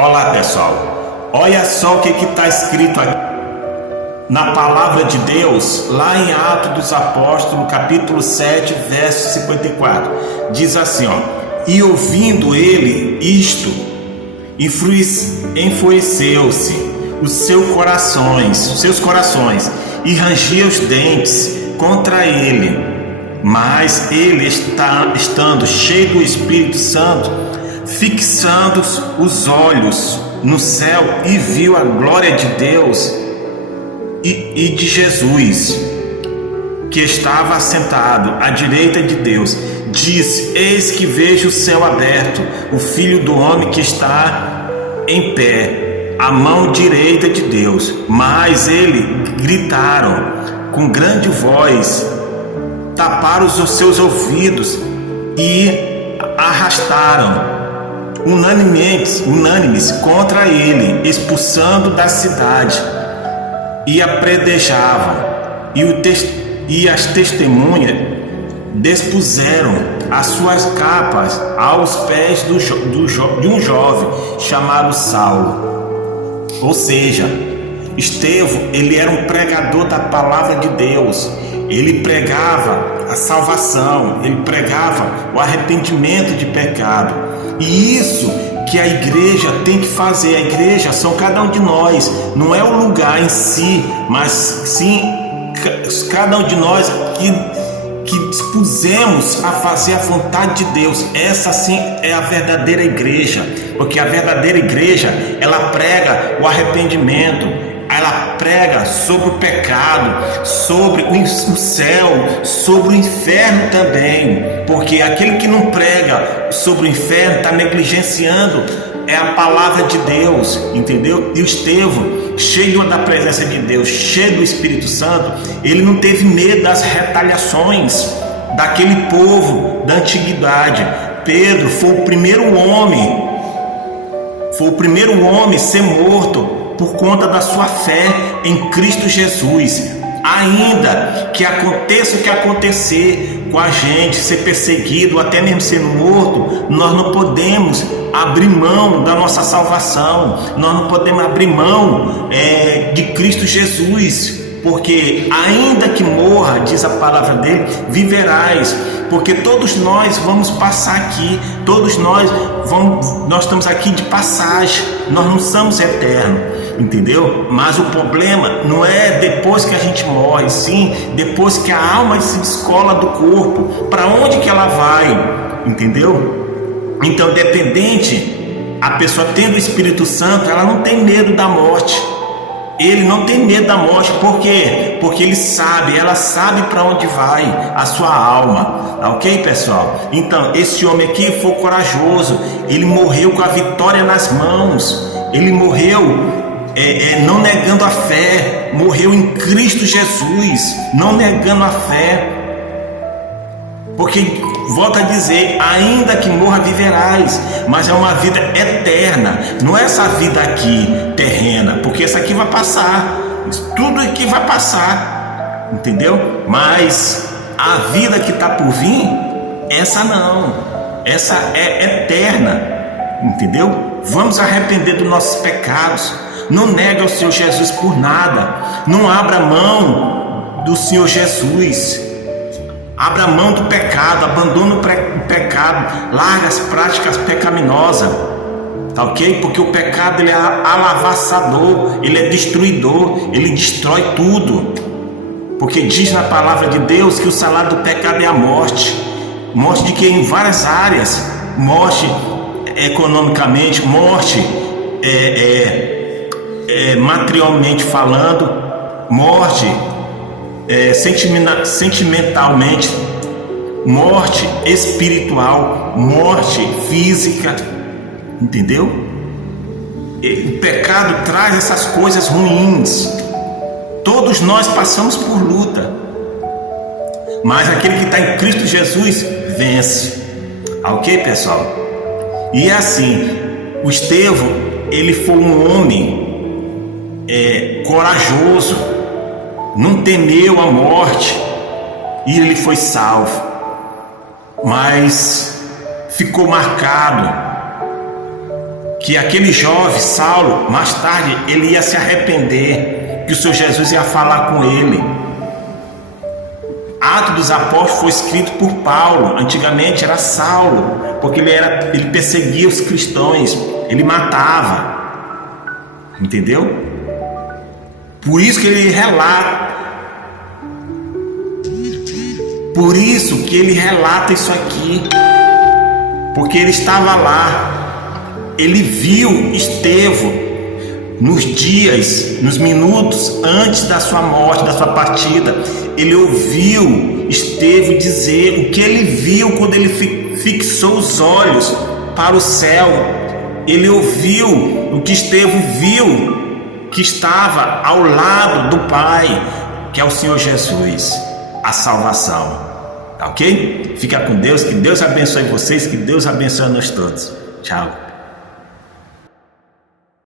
Olá pessoal, olha só o que está escrito aqui na palavra de Deus, lá em Atos dos Apóstolos, capítulo 7, verso 54. Diz assim, ó: e ouvindo ele isto, enfureceu-se os seus corações, e rangia os dentes contra ele. Mas ele, estando cheio do Espírito Santo, fixando os olhos no céu, e viu a glória de Deus e de Jesus, que estava assentado à direita de Deus, disse: eis que vejo o céu aberto, o Filho do Homem que está em pé, à mão direita de Deus. Mas ele gritaram com grande voz, taparam os seus ouvidos e arrastaram unânimes contra ele, expulsando da cidade, e apedrejavam, e as testemunhas despuseram as suas capas aos pés de um jovem chamado Saulo. Ou seja, Estevão, ele era um pregador da palavra de Deus. Ele pregava a salvação, ele pregava o arrependimento de pecado. E isso que a igreja tem que fazer. A igreja são cada um de nós, não é o lugar em si, mas sim cada um de nós que dispusemos a fazer a vontade de Deus. Essa sim é a verdadeira igreja, porque a verdadeira igreja, ela prega o arrependimento, ela prega sobre o pecado, sobre o céu, sobre o inferno também, porque aquele que não prega sobre o inferno está negligenciando a palavra de Deus, entendeu? E o Estevão, cheio da presença de Deus, cheio do Espírito Santo, ele não teve medo das retaliações daquele povo da antiguidade. Pedro foi o primeiro homem a ser morto por conta da sua fé em Cristo Jesus. Ainda que aconteça o que acontecer com a gente, ser perseguido, até mesmo sendo morto, nós não podemos abrir mão da nossa salvação, nós não podemos abrir mão de Cristo Jesus, porque ainda que morra, diz a palavra dele, viverás, porque todos nós vamos passar aqui, nós estamos aqui de passagem, nós não somos eternos, entendeu? Mas o problema não é depois que a gente morre, sim depois que a alma se descola do corpo, para onde que ela vai, entendeu? Então, dependente, a pessoa tendo o Espírito Santo, ela não tem medo da morte. Ele não tem medo da morte. Por quê? Porque ela sabe para onde vai a sua alma. Tá ok, pessoal? Então, esse homem aqui foi corajoso. Ele morreu com a vitória nas mãos. Ele morreu não negando a fé. Morreu em Cristo Jesus, não negando a fé. Porque, volta a dizer, ainda que morra viverás, mas é uma vida eterna, não é essa vida aqui terrena, porque essa aqui vai passar, tudo aqui vai passar, entendeu? Mas a vida que está por vir, essa não, essa é eterna, entendeu? Vamos arrepender dos nossos pecados, não nega o Senhor Jesus por nada, não abra mão do Senhor Jesus. Abra mão do pecado, abandona o pecado, larga as práticas pecaminosas, tá ok? Porque o pecado, ele é alavassador, ele é destruidor, ele destrói tudo. Porque diz na palavra de Deus que o salário do pecado é a morte. Morte de que em várias áreas, morte economicamente, morte materialmente falando, morte sentimentalmente, morte espiritual, morte física, entendeu? O pecado traz essas coisas ruins. Todos nós passamos por luta, mas aquele que está em Cristo Jesus vence. Ok, pessoal? E é assim, o Estevão, ele foi um homem corajoso, não temeu a morte, e ele foi salvo, mas ficou marcado que aquele jovem, Saulo, mais tarde ele ia se arrepender, que o Senhor Jesus ia falar com ele. Atos dos Apóstolos foi escrito por Paulo, antigamente era Saulo, porque ele perseguia os cristãos, ele matava, entendeu? Por isso que ele relata, isso aqui, porque ele estava lá, ele viu Estevão nos dias, nos minutos antes da sua morte, da sua partida. Ele ouviu Estevão dizer o que ele viu quando ele fixou os olhos para o céu. Ele ouviu o que Estevão viu, que estava ao lado do Pai, que é o Senhor Jesus, a salvação. Tá ok? Fica com Deus, que Deus abençoe vocês, que Deus abençoe a nós todos. Tchau.